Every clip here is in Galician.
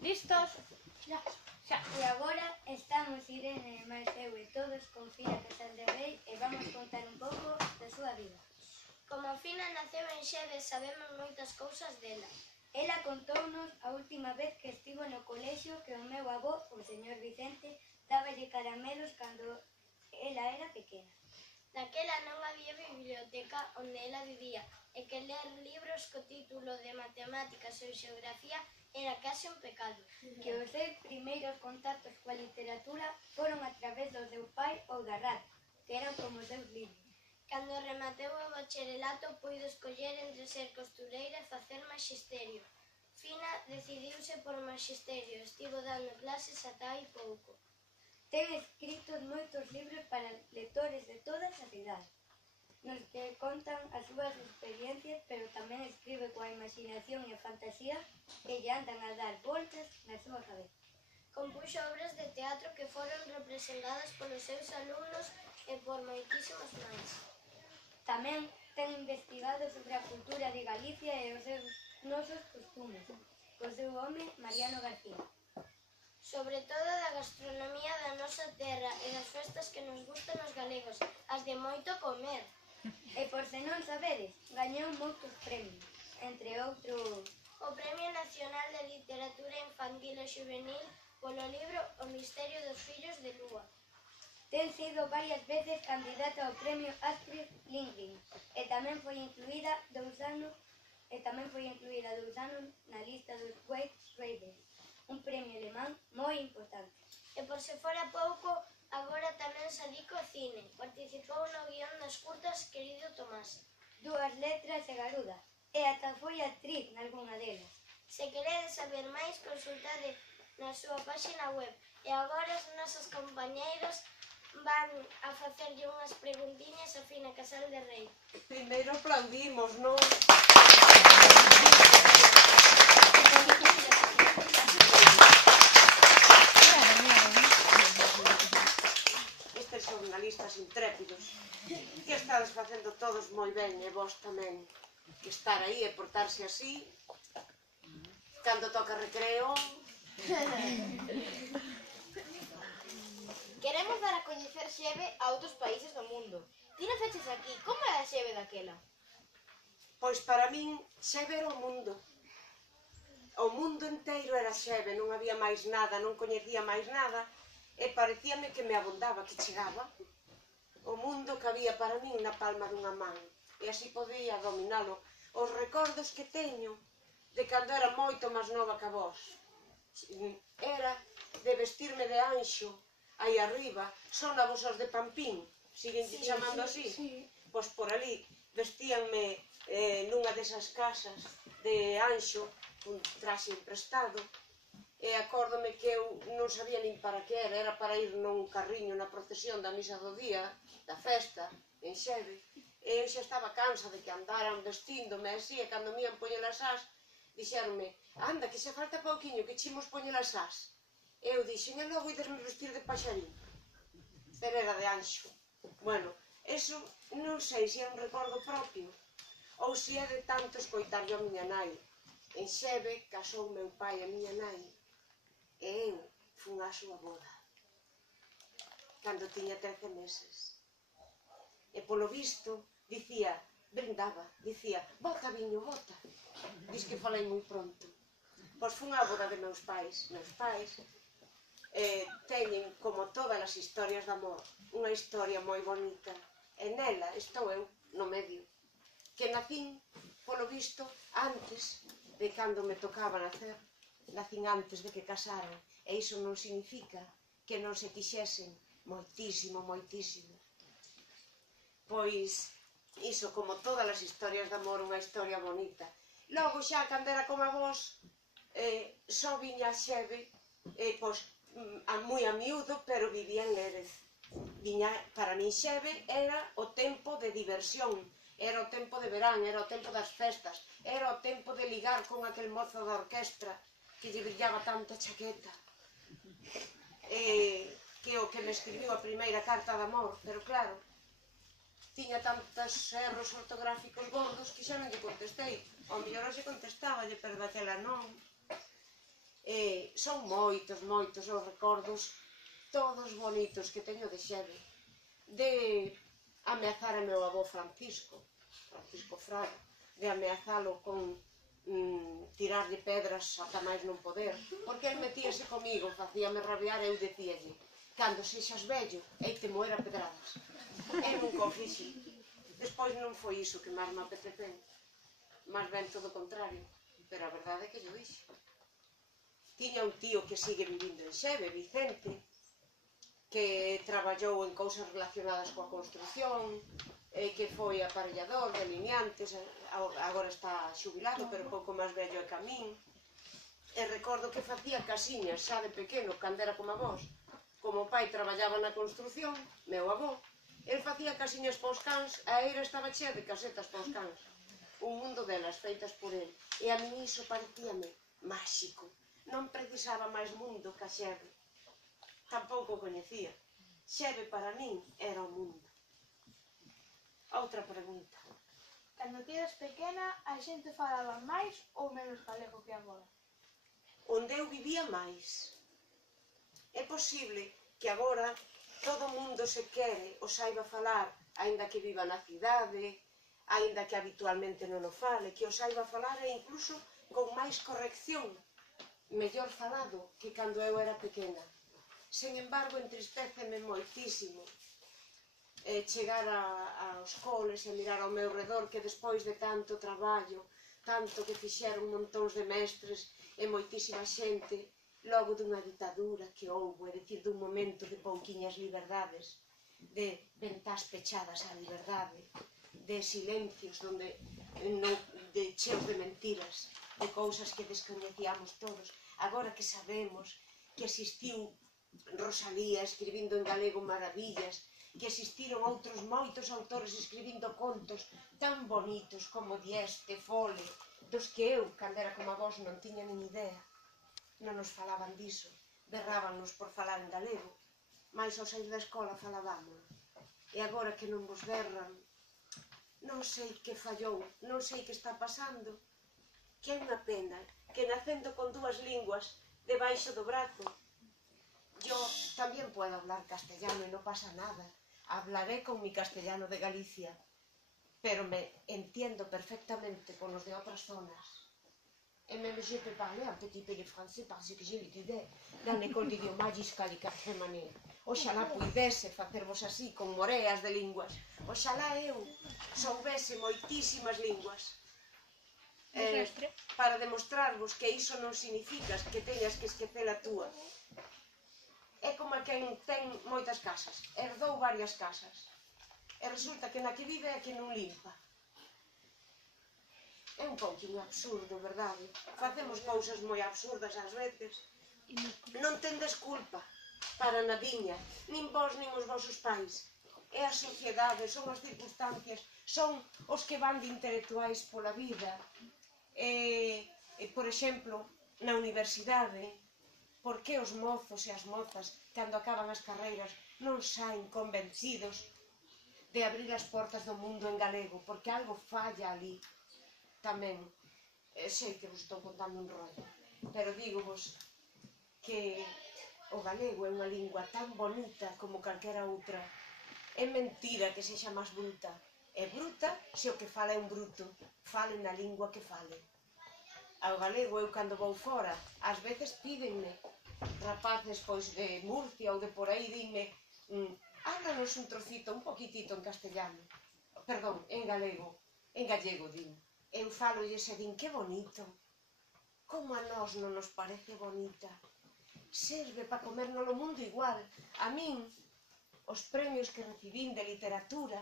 Listos? Xa. E agora estamos Irene, Marceu e todos con Fina Casal de Rei e vamos contar un pouco da súa vida. Como Fina naceu en Xeve, sabemos moitas cousas dela. Ela contounos a última vez que estivo no colexio que o meu avó, o señor Vicente, dáballe caramelos cando ela era pequena. Daquela non había biblioteca onde ela vivía e que ler libros co título de matemáticas ou xeografía era case un pecado. Que os seus primeiros contactos coa literatura foron a través do seu pai ou da radio, que eran como os seus libros. Cando remateu o bacharelato, puido escoller entre ser costureira e facer maxisterio. Fina decidiuse por maxisterio, estivo dando clases ata hai pouco. Ten escritos moitos libros para lectores de todas as idades, nos que contan as súas experiencias, pero tamén escribe coa imaginación e a fantasía que lle andan a dar voltas na súa cabeza. Compuxo obras de teatro que foron representadas polos seus alumnos e por moitísimos máis. Tamén ten investigado sobre a cultura de Galicia e os seus nosos costumes, co seu home Mariano García. Sobre todo da gastronomía da nosa terra e das festas que nos gustan os galegos, as de moito comer. E por se non sabedes, gañou moitos premios, entre outros O Premio Nacional de Literatura Infantil e Juvenil polo libro O misterio dos fillos de Lúa. ten sido varias veces candidata ao premio Astrid Lindgren e tamén foi incluída 2 anos na lista dos White Raven, un premio alemán moi importante. E por se fora pouco, agora tamén se dedica ao cine. Participou no guión das curtas Querido Tomás. 2 letras e garuda, e ata foi actriz nalgúna delas. Se queredes saber máis, consultade na súa páxina web. E agora os nosos compañeiros van a facerlle unhas preguntiñas a Fina Casal de Rei. Primeiro aplaudimos, non? Estes xornalistas intrépidos que estades facendo todos moi ben e vos tamén que estar aí e portarse así cando toca recreo. Queremos dar a coñecer Xeve a outros países do mundo. Ti naceches aquí, como era Xeve daquela? Pois para min Xeve era o mundo. O mundo inteiro era Xeve, non había máis nada, non coñecía máis nada e parecíame que me abondaba, que chegaba. O mundo que había para min na palma dunha man e así podía dominalo. Os recordos que teño de cando era moito máis nova que vos era de vestirme de anxo aí arriba, son a vos os de Pampín, siguen chamando así? Pois por ali vestíanme nunha desas casas de anxo, un traxe emprestado, e acórdome que eu non sabía nin para que era para ir nun carriño na procesión da misa do día, da festa, en Xeve, e eu xa estaba cansa de que andaran vestíndome así, e cando me ian poñer as ás, dixeronme, anda, que xa falta pouquiño, que chimos poñer as ás. Eu dixen, e logo iderme vestir de paxarín, pero era de anxo. Bueno, eso non sei se é un recordo propio, ou se é de tanto escoitarlle a miña nai. En Xeve casou meu pai e a miña nai, e eu fun á súa boda, cando tiña 13 meses. E polo visto, dicía, brindaba, dicía, bota viño, bota. Diz que falei moi pronto. Pois fun á boda de meus pais. Meus pais teñen, como todas as historias de amor, unha historia moi bonita. E nela estou eu, no medio, que nacín, polo visto, antes de cando me tocaba nacer. Nacín antes de que casaran. E iso non significa que non se quixesen moitísimo, moitísimo. Pois, iso, como todas as historias de amor, unha historia bonita. Logo xa, cando era como a vos, só viña a Xeve, pois, moi a miúdo, pero vivía en Lérez. Viña, para min Xeve era o tempo de diversión, era o tempo de verán, era o tempo das festas, era o tempo de ligar con aquel mozo da orquestra que lle brillaba tanta chaqueta, que o que me escribiu a primeira carta de amor, pero claro, tiña tantos erros ortográficos gordos que xa non lle contestei. Ao mellor hoxe contestáballe, pero daquela non. Son moitos os recordos, todos bonitos que teño de Xeve, de ameazar a meu avó Francisco Fraga, de ameazalo con tirarlle pedras ata máis non poder, porque el metíase comigo, facíame rabiar e eu decíalle: cando sexas vello, heite moer a pedradas. Eu nunca o fixi. Despois non foi iso que máis me apeteceu, máis ben todo o contrario, pero a verdade é que yo dixo. Tiña un tío que sigue vivindo en Xeve, Vicente, que traballou en cousas relacionadas coa construción, que foi aparellador, delineantes, agora está xubilado, pero pouco máis vello é que a min. E recordo que facía casiñas xa de pequeno, cando era como a vos. Como o pai traballaba na construción, meu avó, el facía casiñas para os cans, a eira estaba chea de casetas para os cans. Un mundo delas feitas por el. E a min iso parecíame máxico. Non precisaba máis mundo que a Xeve. Tampouco o coñecía. Xeve para min era o mundo. Outra pregunta. Cando ti eras pequena, a xente falaba máis ou menos galego que agora? Onde eu vivía máis. É posible que agora todo o mundo se quere o saiba falar, aínda que viva na cidade, aínda que habitualmente non o fale, que o saiba falar e incluso con máis corrección, mellor falado que cando eu era pequena. Sen embargo, entristeceme moitísimo chegar aos coles e mirar ao meu redor que despois de tanto traballo, tanto que fixeron montóns de mestres e moitísima xente, logo dunha ditadura que houbo, é dicir, dun momento de pouquiñas liberdades, de ventás pechadas á liberdade, de silencios de cheos de mentiras, de cousas que descoñecíamos todos. Agora que sabemos que existiu Rosalía escribindo en galego maravillas, que existiron outros moitos autores escribindo contos tan bonitos como Dieste, Fole, dos que eu, cando era como a vos, non tiña nin idea. Non nos falaban diso, berrábanos por falar en galego, mais ao sair da escola falábamos. E agora que non vos berran, non sei que fallou, non sei que está pasando, que é unha pena que nacendo con dúas linguas debaixo do brazo. Yo tamén puedo hablar castellano e non pasa nada. Hablaré con mi castellano de Galicia, pero me entiendo perfectamente con los de otras zonas. Et même je peux parler un petit peu de français parce que je l'étudié dans l'école d'idiomas jusqu'à la 4e année. Oxalá puidese facervos así con moreas de linguas. Oxalá eu soubese moitísimas linguas. Para demostrarvos que iso non significa que teñas que esquecer a túa. É como quen ten moitas casas, herdou varias casas, e resulta que na que vive é que non limpa. É un pouquinho absurdo, verdade? Facemos cousas moi absurdas ás veces. Non tendes culpa para nadiña, nin vos nin os vosos pais. É a sociedade, son as circunstancias, son os que van de intelectuais pola vida. Por exemplo, na universidade, por que os mozos e as mozas, cando acaban as carreiras, non saen convencidos de abrir as portas do mundo en galego? Porque algo falla ali. Tamén, sei que vos estou contando un rollo, pero dígovos que o galego é unha lingua tan bonita como calquera outra. É mentira que sexa máis bruta. É bruta se o que fala é un bruto, fale na lingua que fale. Ao galego, eu cando vou fora, ás veces pídenme, rapaces pois de Murcia ou de por aí, dinme, háblanos un trocito, un poquitito en castellano, perdón, en galego, en gallego, din. Eu falo e se din, que bonito, como a nós non nos parece bonita, serve para comernos o mundo igual. A min, os premios que recibín de literatura,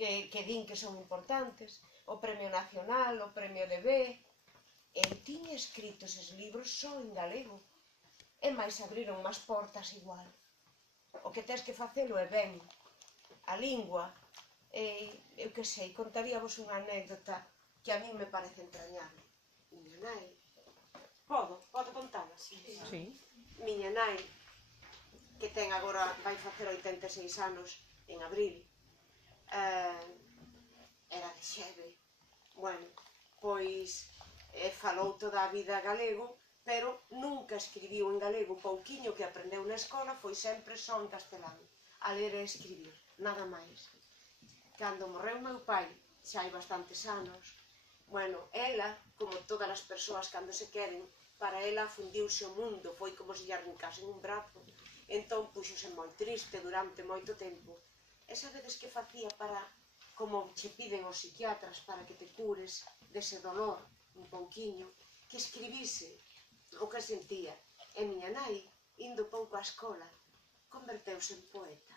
que din que son importantes, o Premio Nacional, o Premio de B, eu tiña escrito eses libros só en galego, e máis abriron máis portas igual. O que tens que facelo é ben. A lingua, eu que sei, contaríavos unha anécdota que a mí me parece entrañable. Miña nai, podo contala? Sí. Miña nai, que ten agora, vai facer 86 anos en abril, era de Xeve. Bueno, pois falou toda a vida galego, pero nunca escribiu en galego. O pouquiño que aprendeu na escola foi sempre só en castelán, a ler e escribir, nada máis. Cando morreu meu pai, xa hai bastantes anos, bueno, ela, como todas as persoas cando se queren, para ela fundiuse o mundo, foi como se lle arrincasen un brazo, entón puxose moi triste durante moito tempo. E sabedes que facía para, como che piden os psiquiatras, para que te cures dese dolor un pouquiño, que escribise o que sentía. E miña nai, indo pouco á escola, converteuse en poeta.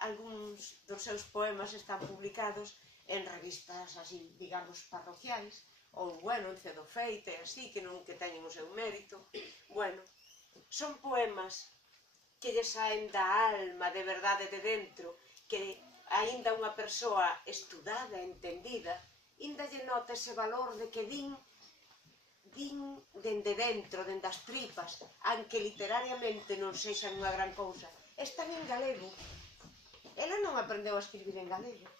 Algúns dos seus poemas están publicados en revistas así, digamos, parroquiais, ou, bueno, en Cedo Feite, así, que non que teñen o seu mérito. Bueno, son poemas que lle saen da alma, de verdade de dentro, que aínda unha persoa estudada, entendida, aínda lle nota ese valor de que din dende dentro, dende as tripas, aunque literariamente non sexan unha gran cousa. Están en galego. Ela non aprendeu a escribir en galego.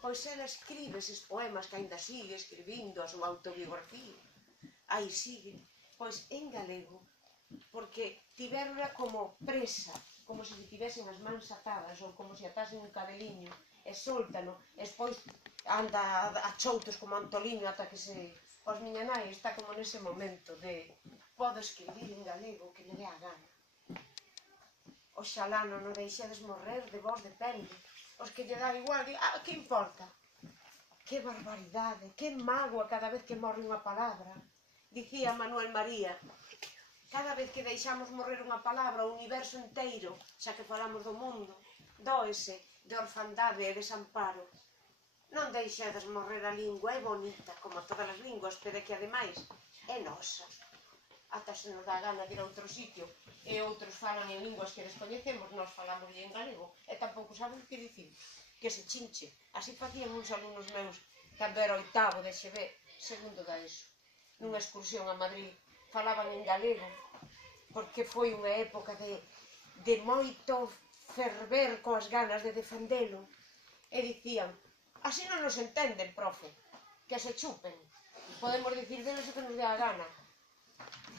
Pois ela escribe eses poemas que aínda sigue escribindo, a súa autobiografía. Aí sigue, pois en galego, porque tiverla como presa, como se tivesen as mans atadas, ou como se atasen un cabeliño, e soltano, e despois anda a choutos como Antoliño ata que se... Pois miña nai está como nese momento de podo escribir en galego que me dé a gana. Oxalá non o deixedes morrer, de vos depende. Os que lle dá igual, que importa? Que barbaridade, que mágoa cada vez que morre unha palabra. Dicía Manuel María, cada vez que deixamos morrer unha palabra, o universo inteiro, xa que falamos do mundo, dóese de orfandade e desamparo. Non deixedes morrer a lingua, é bonita, como todas as linguas, pero que ademais é nosa. Ata se nos dá gana de ir a outro sitio e outros falan en linguas que descoñecemos, nós falamos en galego e tampouco saben que dicir, que se chinche. Así facían uns alumnos meus cando era oitavo de XB, segundo da ESO, nunha excursión a Madrid, falaban en galego, porque foi unha época de moito ferver coas ganas de defendelo, e dicían, así non nos entenden, profe, que se chupen, podemos dicir deles o que nos dé a gana.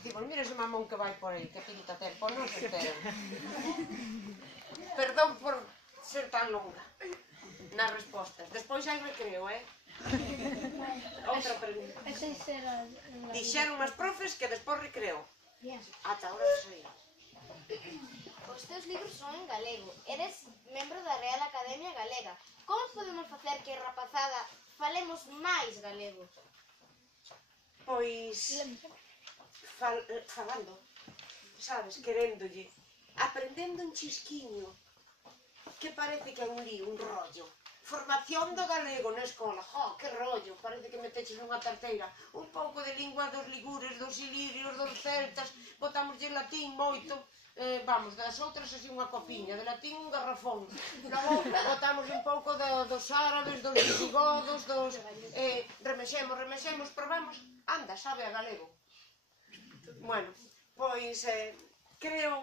Dicimos, mira ese mamón que vai por aí, que pinta tempo, non se enteran. Perdón por ser tan longa nas respostas. Despois hai recreo, Outra pregunta. Dixeron as profes que despois recreo. Ata ahora sei. Os teus libros son en galego. Eres membro da Real Academia Galega. Como podemos facer que, rapazada, falemos máis galego? Pois... falando, sabes, queréndolle, aprendendo un chisquiño, que parece que é un lío, un rollo. Formación do galego na escola, que rollo, parece que meteches unha tarteira. Un pouco de lingua dos ligures, dos ilirios, dos celtas, botamoslle latín moito, vamos, das outras así unha copiña, de latín un garrafón. Logo botamos un pouco dos árabes, dos visigodos, dos... remexemos, probamos, anda, sabe a galego. Bueno, pois creo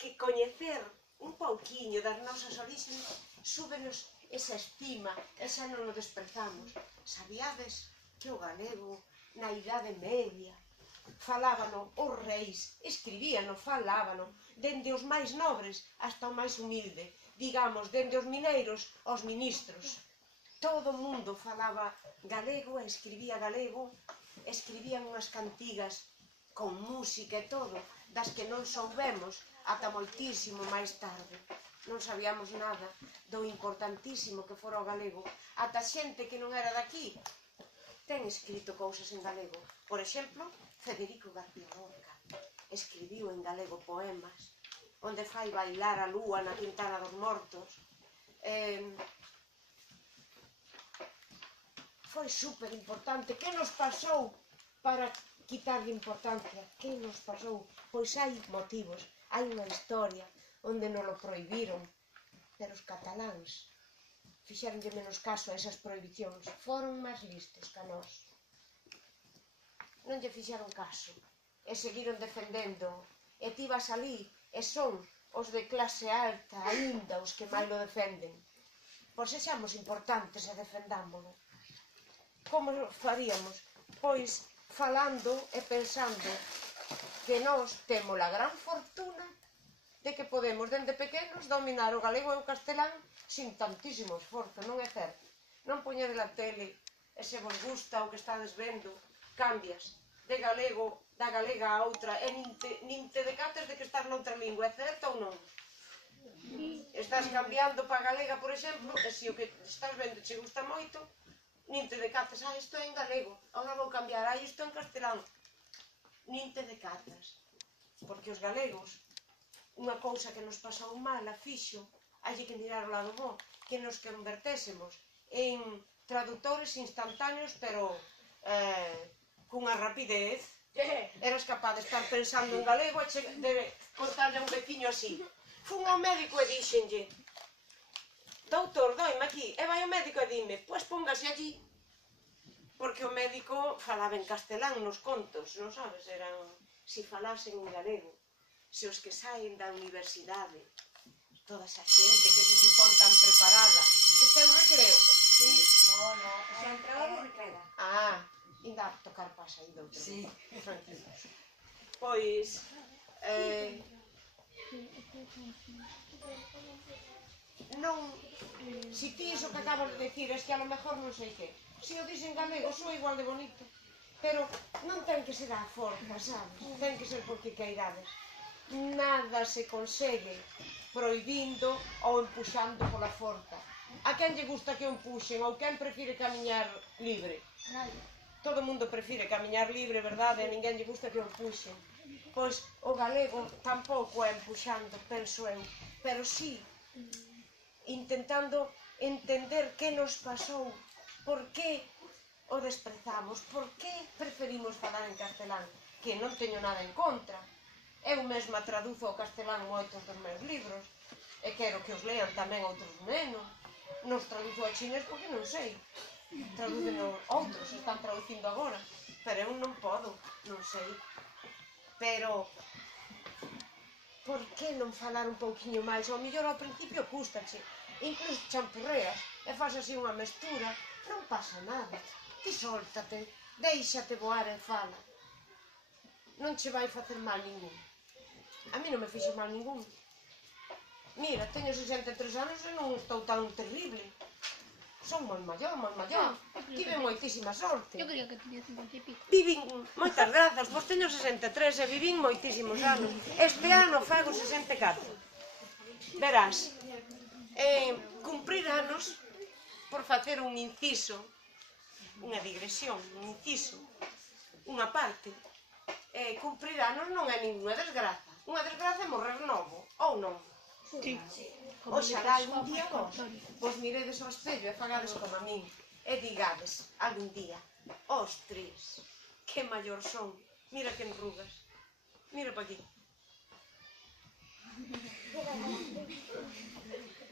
que coñecer un pouquiño das nosas orixes súbenos esa estima, esa non o desprezamos. Sabíades que o galego na Idade Media falábano os reis, escribíano, falábano, dende os máis nobres hasta o máis humilde, digamos, dende os mineiros aos ministros. Todo o mundo falaba galego e escribía galego, escribían unhas cantigas con música e todo, das que non soubemos ata moitísimo máis tarde. Non sabíamos nada do importantísimo que fora o galego. Ata xente que non era daqui ten escrito cousas en galego. Por exemplo, Federico García Lorca escribiu en galego poemas onde fai bailar a lúa na Quintana dos Mortos. Foi super importante. Que nos pasou para quitarlle importancia? Que nos pasou? Pois hai motivos, hai unha historia onde non lo prohibiron, pero os cataláns fixeronlle menos caso a esas prohibicións, foron máis listos que a nós. Non lle fixeron caso, e seguiron defendendo, e ti vas alí, e son os de clase alta aínda os que máis lo defenden. Pois sexamos importantes e defendámoslo. Como faríamos? Pois falando e pensando que nós temos a gran fortuna de que podemos, dende pequenos, dominar o galego e o castelán sin tantísimo esforzo, non é certo? Non poñer a tele e se vos gusta o que estades vendo, cambias de galego, da galega a outra, e nin te decates de que estás noutra lingua, é certo ou non? Estás cambiando para a galega, por exemplo, e se o que estás vendo che gusta moito, nin te decates, isto é en galego, agora vou cambiar, isto é en castelán. Nin te decatas, porque os galegos, unha cousa que nos pasou mal, a fixo, hai que mirar o lado bo, que nos convertésemos en traductores instantáneos, pero cunha rapidez. Eras capaz de estar pensando en galego e de contarle a un veciño así. Fun ao médico e díxenlle: doutor, doime aquí. E vai o médico e dime: pois póngase allí. Porque o médico falaba en castelán nos contos, non sabes? Eran, si falasen en galego. Se os que saen da universidade, toda esa xente que se supón tan preparada. Este é o recreo? Sí, no, xa entraba de recreo. Ainda a tocar pasa aí doutro. Sí. Tranquilos. Pois, non, si ti iso que acabas de decir, es que a lo mejor non sei que, se o dixen galego, sou igual de bonito, pero non ten que ser a forza, sabes? Ten que ser porque queirades. Nada se consegue prohibindo ou empuxando pola forza. A quen lle gusta que o empuxen ou quen prefire camiñar libre? Nadie. Todo o mundo prefire camiñar libre, verdade? E ninguén lle gusta que o empuxen. Pois o galego tampouco é empuxando, penso eu, pero sí intentando entender que nos pasou, por que o desprezamos, por que preferimos falar en castelán, que non teño nada en contra. Eu mesma traduzo ao castelán moitos dos meus libros e quero que os lean tamén outros nenos. Nos traduzo ao chinés porque non sei. Traducen outros, están traducindo agora, pero eu non podo, non sei. Pero, por que non falar un pouquiño máis? Ao mellor ao principio custache, incluso champurreas, e faz así unha mestura, non pasa nada. Ti sóltate, déixate voar e fala. Non che vai facer mal ningún. A mí non me fixe mal ningún. Mira, teño 63 anos e non estou tan terrible. Son moi maior. Tive moitísima sorte. Yo creía que tenía 50 y pico. Vivín, moitas grazas, vos teño 63 e vivín moitísimos anos. Este ano fago 64. Verás, cumprir anos por facer un inciso, unha digresión, un inciso, unha parte. Cumprir anos non é ninguna desgraza. Unha desgraza é morrer novo, ou non? Sí. Oxalá algún día vos miredes ao espello e fagades como a min e digades algún día: ostres, que maior son, mira que enrugas, mira pa aquí.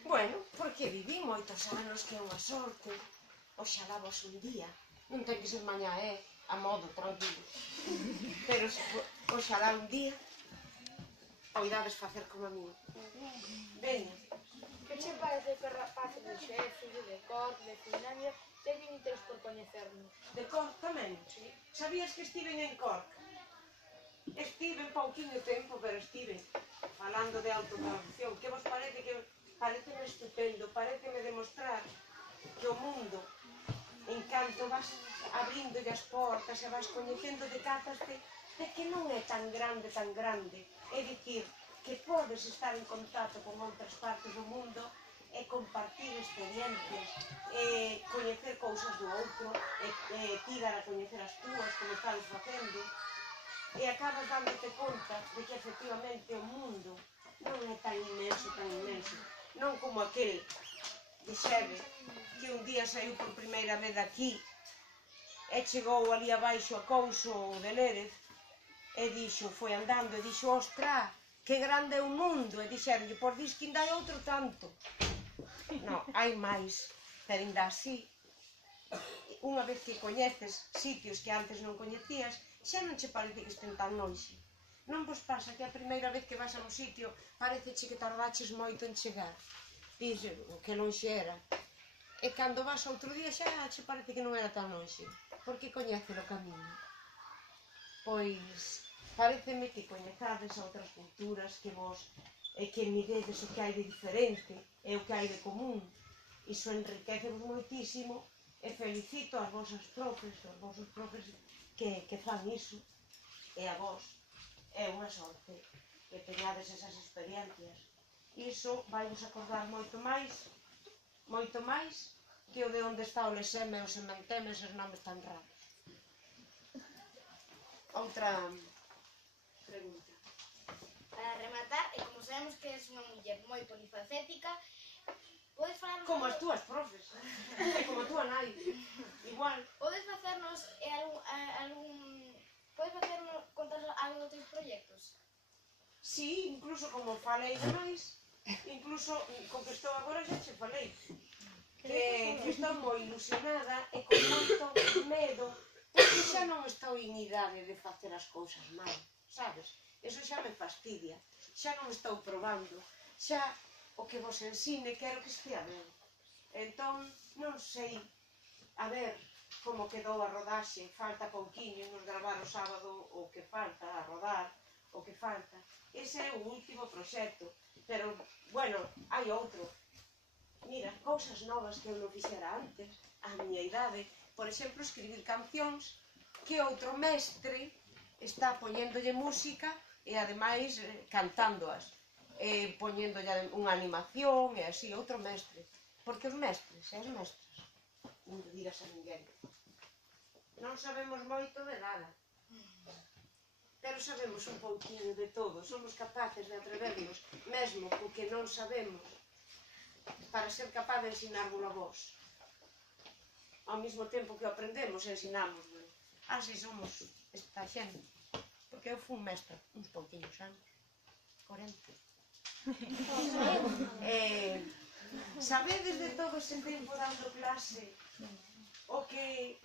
Bueno, porque viví moitos anos, que é unha sorte. Oxalá vos un día, non ten que ser mañá, a modo, tranquilo, pero oxalá un día oidades facer como a min. Veña. Que che parece que rapaces de Sheffield, de Cork, de Finlandia teñen interés por coñecernos? De Cork tamén? Sí. Sabías que estiven en Cork? Estiven pouquinho tempo, pero estiven falando de autotraducción. Que vos parece? Que pareceme estupendo, pareceme demostrar que o mundo, en canto vas abrindo as portas e vas coñecendo, decataste de que non é tan grande. É dicir, que podes estar en contacto con outras partes do mundo e compartir experiencias, e coñecer cousas do outro, e ti dar a coñecer as túas, como estás facendo, e acabas dándote conta de que efectivamente o mundo non é tan inmenso, non como aquel de Xeve, que un día saiu por primeira vez aquí e chegou ali abaixo a Couso de Lérez e dixo, foi andando e dixo: ostra, que grande é o mundo, e dixeronlle: por dis que ainda hai outro tanto. Non, hai máis, pero ainda así, unha vez que coñeces sitios que antes non coñecías, xa non che parece que estén tan lonxe. Non vos pasa que a primeira vez que vas a un sitio pareceche que tardaches moito en chegar? Dixe, que lonxe era. E cando vas outro día xa che parece que non era tan lonxe, porque coñeces o camiño. Pois, Pareceme que coñezades a outras culturas, que vos que miredes o que hai de diferente e o que hai de común. Iso enriquece-vos moitísimo e felicito as vosas profes, os vosos profes que fan iso, e a vos é unha sorte que teñades esas experiencias. Iso vai vos acordar moito máis que o de onde está o lexeme e o sementeme, eses nomes tan raros. Outra pregunta. Para rematar, e como sabemos que és unha muller moi polifacética, podes falarnos... Como as túas profes, e como a túa nai, igual. Podes facernos podes facernos contarnos algo dos teus proxectos? Sí, incluso como falei demais, incluso co que estou agora xa che falei, que estou moi ilusionada e con moito medo, porque xa non estou en idade de facer as cousas mal, sabes? Eso xa me fastidia, xa non estou probando, xa o que vos ensine quero que estea ben. Entón, non sei, a ver como quedou a rodaxe, falta pouquiño, nos gravar o sábado o que falta, a rodar, o que falta. Ese é o último proxecto, pero, bueno, hai outro. Mira, cousas novas que eu non fixera antes, a miña idade, por exemplo, escribir cancións que outro mestre está poñéndolle música e ademais cantándoas, poñéndolle unha animación e así, outro mestre. Porque os mestres e as mestras non te digas a ninguén. Non sabemos moito de nada, pero sabemos un pouquinho de todo, somos capaces de atrevernos, mesmo co que non sabemos, para ser capaz de ensinárvolo a vos. Ao mesmo tempo que aprendemos, ensinámoslo. Así somos esta xente. Porque eu fui mestra uns pouquinhos anos, 40. Sabedes de todo ese tempo dando clase o que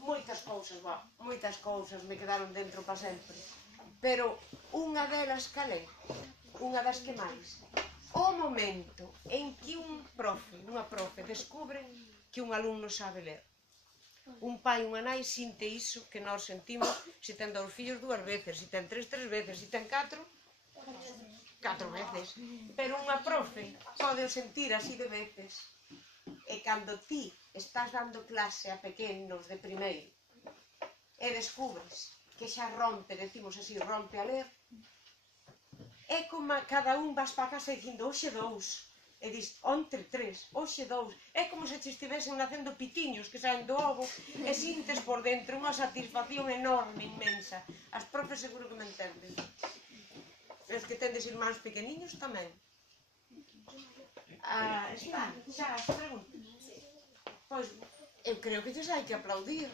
moitas cousas me quedaron dentro para sempre, pero unha delas calé, unha das que máis, o momento en que unha profe descubre que un alumno sabe ler. Un pai e unha nai sinte iso que nós sentimos se ten 2 fillos 2 veces, se ten 3 veces, se ten 4 veces. Pero unha profe pode o sentir así de veces. E cando ti estás dando clase a pequenos de primeiro e descubres que xa rompe, decimos así, rompe a ler, é como cada un vas para casa dicindo hoxe 2, e dis ontre 3, hoxe 2, é como se te estivesen nacendo pitiños que saen do ovo e sintes por dentro unha satisfacción enorme, inmensa. As profes seguro que me entenden. Os que tendes irmáns pequeniños tamén. Está, xa as preguntas. Pois, eu creo que lles hai que aplaudir.